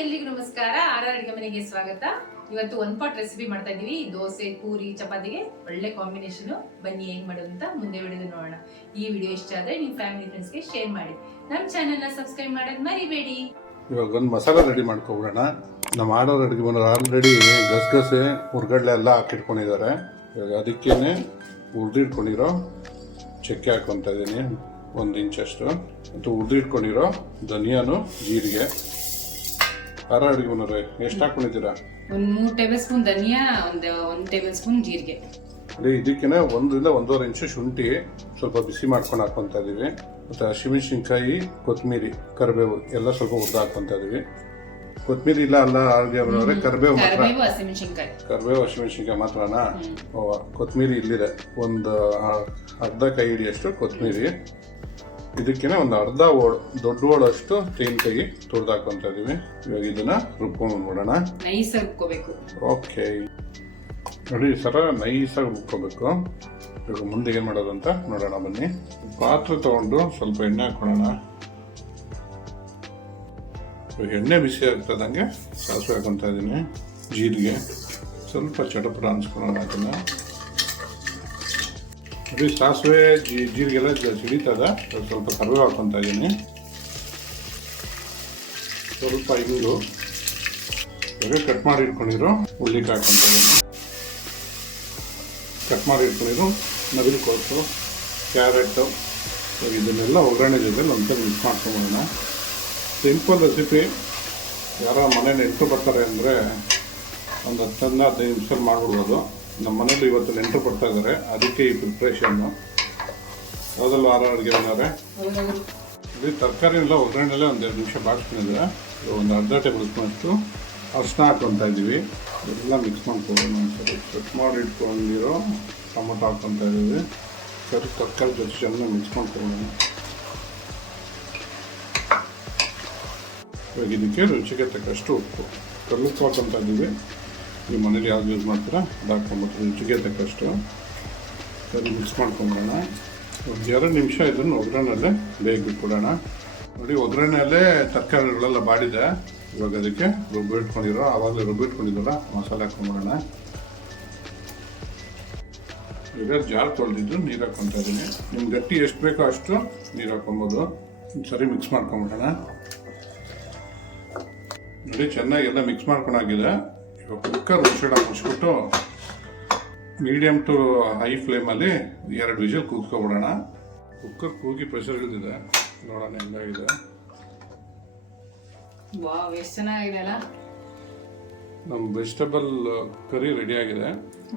ಎಲ್ಲಿಗೂ ನಮಸ್ಕಾರ. ಅಡುಗೆ ಮನೆಗೆ ಸ್ವಾಗತ. ಇವತ್ತು ಒನ್ ಪಾಟ್ ರೆಸಿಪಿ ಮಾಡ್ತಾ ಇದೀವಿ. ದೋಸೆ, ಪೂರಿ, ಚಪಾತಿಗೆ ಒಳ್ಳೆ ಕಾಂಬಿನೇಷನ್. ಬನ್ನಿ ಹೆಂಗ್ ಮಾಡೋದು ಅಂತ ಮುಂದೆ ವಿಡಿಯೋ ನೋಡೋಣ. ಈ ವಿಡಿಯೋ ಇಷ್ಟ ಆದ್ರೆ ನಿಮ್ಮ ಫ್ಯಾಮಿಲಿ ಫ್ರೆಂಡ್ಸ್ಗೆ ಶೇರ್ ಮಾಡಿ. ನಮ್ಮ ಚಾನೆಲ್ ನ ಸಬ್ಸ್ಕ್ರೈಬ್ ಮಾಡೋದು ಮರಿಬೇಡಿ. ಇವಾಗ ಒಂದು ಮಸಾಲ ರೆಡಿ ಮಾಡ್ಕೊಬಿಡೋಣ. ನಮ್ಮ ಮಾಡೋರು ಅಡುಗೆ ಮನೆಯವರು ಆಲ್ರೆಡಿ ಗಸಗಸೆ ಹುರ್ಗಡ್ಲೆ ಎಲ್ಲ ಹಾಕಿಟ್ಕೊಂಡಿದ್ದಾರೆ. ಇವಾಗ ಅದಕ್ಕೇನೆ ಹುರಿದಿಟ್ಕೊಂಡಿರೋ ಚಕ್ಕೆ ಹಾಕೊತಾ ಇದ್ದೀನಿ 1 ಇಂಚಷ್ಟು. ಮತ್ತು ಹುರಿದಿಟ್ಕೊಂಡಿರೋ ಧನಿಯಾನು, ಜೀರಿಗೆ. ಖಾರ ಅಡುಗೆ ಮನೆಯವ್ರೆ ಎಷ್ಟು ಹಾಕೊಂಡಿದ್ದೀರಾ? 3 ಟೇಬಲ್ ಸ್ಪೂನ್ ಧನಿಯಾ, 1 ಟೇಬಲ್ ಸ್ಪೂನ್ ಜೀರಿಗೆ. ಅದೇ ಇದಕ್ಕೇನೆ 1 ರಿಂದ 1.5 ಇಂಚು ಶುಂಠಿ ಸ್ವಲ್ಪ ಬಿಸಿ ಮಾಡ್ಕೊಂಡು ಹಾಕೊತಾ ಇದೀವಿ. ಮತ್ತು ಹಸಿಮೆಣಸಿನ್ಕಾಯಿ, ಕೊತ್ತಂಬರಿ, ಕರಿಬೇವು ಎಲ್ಲ ಸ್ವಲ್ಪ ಹುರಿದು ಹಾಕೊತಾ ಇದೀವಿ. ಕೊತ್ತಂಬರಿ ಇಲ್ಲ ಅಲ್ಲ ಅಡುಗೆ ಮನೆಯವ್ರೆ, ಕರಿಬೇವು ಹಸಿಮೆಣಸಿನ್ಕಾಯಿ ಮಾತ್ರನಾ? ಕೊತ್ತಂಬರಿ ಇಲ್ಲಿದೆ, ಒಂದು ಅರ್ಧ ಕೈ ಹಿಡಿಯಷ್ಟು ಕೊತ್ತಂಬರಿ. ಇದಕ್ಕೇನೆ ಒಂದು ಅರ್ಧ ದೊಡ್ಡ ಓಳಷ್ಟು ತೆಂಗಿನಕಾಯಿ ತುರಿದು ಹಾಕೊಂತ ಇದೀವಿ. ಇವಾಗ ಇದನ್ನ ರುಬ್ಕೊಂಡ್ಬಿಡೋಣ. ನೈಸಾಗಿ ರುಬ್ಕೋಬೇಕು. ಓಕೆ, ನೋಡಿ ಸರ ನೈಸಾಗಿ ರುಬ್ಕೋಬೇಕು. ಇವಾಗ ಮುಂದೆ ಏನ್ ಮಾಡೋದು ಅಂತ ನೋಡೋಣ ಬನ್ನಿ. ಪಾತ್ರೆ ತಗೊಂಡು ಸ್ವಲ್ಪ ಎಣ್ಣೆ ಹಾಕೊಳ್ಳೋಣ. ಇವಾಗ ಎಣ್ಣೆ ಬಿಸಿ ಆಗ್ತದಂಗೆ ಸಾಸಿವೆ ಹಾಕೊಂತ ಇದೀನಿ, ಜೀರಿಗೆ, ಸ್ವಲ್ಪ ಚಟಪಟ ಅನ್ಸ್ಕೊಳ್ಳೋಣ. ಅದನ್ನ ನೋಡಿ ಸಾಸಿವೆ ಜೀರಿಗೆಲ್ಲ ಸಿಡಿತದ. ಸ್ವಲ್ಪ ಕರಿಬೇವು ಹಾಕೊತಾ ಇದ್ದೀನಿ, ಸ್ವಲ್ಪ ಇಂಗು, ಇವಾಗ ಕಟ್ ಮಾಡಿ ಇಟ್ಕೊಂಡಿರೋ ಉಳ್ಳಿಕಾಯಿ ಹಾಕೊತಾ ಇದ್ದೀನಿ, ಕಟ್ ಮಾಡಿ ಇಟ್ಕೊಂಡಿರೋ ನವಿಲುಕೋಸು, ಕ್ಯಾರೆಟು. ಇದನ್ನೆಲ್ಲ ಒಗ್ಗರಣೆ ಜೊತೆ ಒಂದ್ಸಲ ಮಿಕ್ಸ್ ಮಾಡ್ಕೊಂಬೋಣ. Simple recipe. ಯಾರ ಮನೇಲಿ ನೆಂಟರು ಬರ್ತಾರೆ ಅಂದರೆ ಒಂದು 10-15 ನಿಮಿಷದಲ್ಲಿ ಮಾಡಿಬಿಡ್ಬೋದು. ನಮ್ಮ ಮನೇಲಿ ಇವತ್ತು ನೆಂಟರು ಬರ್ತಾ ಇದ್ದಾರೆ, ಅದಕ್ಕೆ ಈ ಪ್ರಿಪ್ರೇಷನ್ನು. ಯಾವುದಲ್ಲ ಅಡುಗೆ ಮನೆಯವರೇ, ಇಲ್ಲಿ ತರಕಾರಿ ಎಲ್ಲ ಒಗ್ಗರಣೆಲ್ಲ 1-2 ನಿಮಿಷ ಬಾಡಿಸ್ಕೊಂಡಿದ್ರೆ ಒಂದು ಅರ್ಧ ಟೇಬಲ್ ಸ್ಪೂನಷ್ಟು ಅರಿಶಿನ ಹಾಕ್ಕೊತಾ ಇದ್ದೀವಿ. ಎಲ್ಲ ಮಿಕ್ಸ್ ಮಾಡ್ಕೊಳ್ಳೋಣ. ಒಂದ್ಸರಿ ಕಟ್ ಮಾಡಿ ಇಟ್ಕೊಂಡಿರೋ ಟೊಮೊಟೊ ಹಾಕ್ಕೊತಾ ಇದ್ದೀವಿ. ತರಕಾರಿ ಜೊತೆ ಚೆನ್ನಾಗಿ ಮಿಕ್ಸ್ ಮಾಡ್ಕೊಳ್ಳೋಣ. ಇವಾಗ ಇದಕ್ಕೆ ರುಚಿಗೆ ತಕ್ಕಷ್ಟು ಉಪ್ಪು, ಕಲ್ಲುಪ್ಪು ಹಾಕ್ಕೊತಾ ಇದ್ದೀವಿ. ಈ ಮನೇಲಿ ಯಾವ್ದು ಯೂಸ್ ಮಾಡ್ತೀರಾ ಅದು ಹಾಕ್ಕೊಂಬಿಟ್ಟು ರುಚಿಗೆ ತಕ್ಕಷ್ಟು ಸರಿ ಮಿಕ್ಸ್ ಮಾಡ್ಕೊಂಬಿಡೋಣ. ಒಂದು 2 ನಿಮಿಷ ಇದನ್ನು ಒಗ್ಗರಣೆಯಲ್ಲೇ ಬೇಗ ಬಿಟ್ಬಿಡೋಣ. ನೋಡಿ ಒಗ್ಗರಣೆಯಲ್ಲೇ ತರಕಾರಿಗಳೆಲ್ಲ ಬಾಡಿದೆ. ಇವಾಗ ಅದಕ್ಕೆ ಆವಾಗಲೇ ರುಬ್ಬಿಟ್ಕೊಂಡಿದ್ದಲ್ಲ ಮಸಾಲೆ ಹಾಕ್ಕೊಂಬಿಡೋಣ. ಈಗ ಜಾರ್ ತೊಳೆದಿದ್ದು ನೀರು ಹಾಕ್ಕೊತಾ ಇದ್ದೀನಿ. ನಿಮ್ಗೆ ಗಟ್ಟಿ ಎಷ್ಟು ಬೇಕೋ ಅಷ್ಟು ನೀರು ಹಾಕ್ಕೊಬೋದು. ಸರಿ ಮಿಕ್ಸ್ ಮಾಡ್ಕೊಂಬಿಡೋಣ. ನೋಡಿ ಚೆನ್ನಾಗಿ ಎಲ್ಲ ಮಿಕ್ಸ್ ಮಾಡ್ಕೊಂಡಾಗಿದೆ. ಇವಾಗ ಕುಕ್ಕರ್ ಮುಚ್ಚಿಬಿಟ್ಟು ಮೀಡಿಯಮ್ ಟು ಹೈ ಫ್ಲೇಮಲ್ಲಿ 2 ವಿಷಲ್ ಕೂತ್ಕೊಬಿಡೋಣ. ಕುಕ್ಕರ್ ಕೂಗಿ ಪ್ರೆಷರ್ ಇಳಿದಿದೆ, ನೋಡೋಣ ಹೆಂಗಾಗಿದೆ. ಎಷ್ಟು ಚೆನ್ನಾಗಿದೆ ಅಲ್ಲ. ನಮ್ಮ ವೆಜಿಟೇಬಲ್ ಕರಿ ರೆಡಿ ಆಗಿದೆ.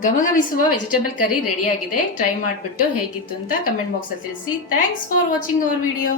ಗಮಗಮಿಸುವ ವೆಜಿಟೇಬಲ್ ಕರಿ ರೆಡಿ ಆಗಿದೆ. ಟ್ರೈ ಮಾಡಿಬಿಟ್ಟು ಹೇಗಿತ್ತು ಅಂತ ಕಮೆಂಟ್ ಬಾಕ್ಸ್ ಅಲ್ಲಿ ತಿಳಿಸಿ. Thanks for watching our video.